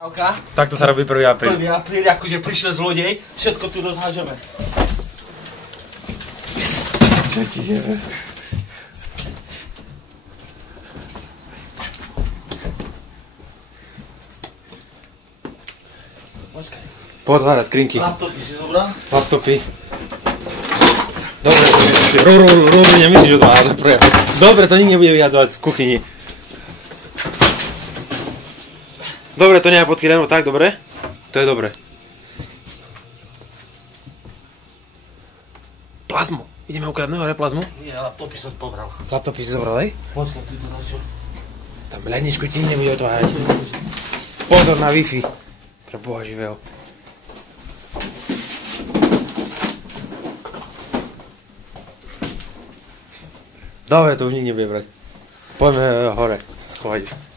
Tak to sa robí 1. apríl. 1. apríl, akože prišiel zlodej, všetko tu rozhážeme. Čo ti je? Počkaj. Potvárať skrinky. Laptopy si zobral? Laptopy. Dobre, Rory nemyslíš o to, ale dobre, to nikto nebude vyjadrovať v kuchyni. Dobre, to nemá podchytanú, tak, dobre? To je dobre. Plazmu. Ideme ukradnúť hore plazmu? Nie, laptopy som pobral. Laptopy si zobral, hej? Počkaj, tu to dačo. Tam hľadničku ti nebude otvárať. Pozor na Wi-Fi. Pre Boha živého. Dobre, to už nikto nebude brať. Poďme hore, schovať.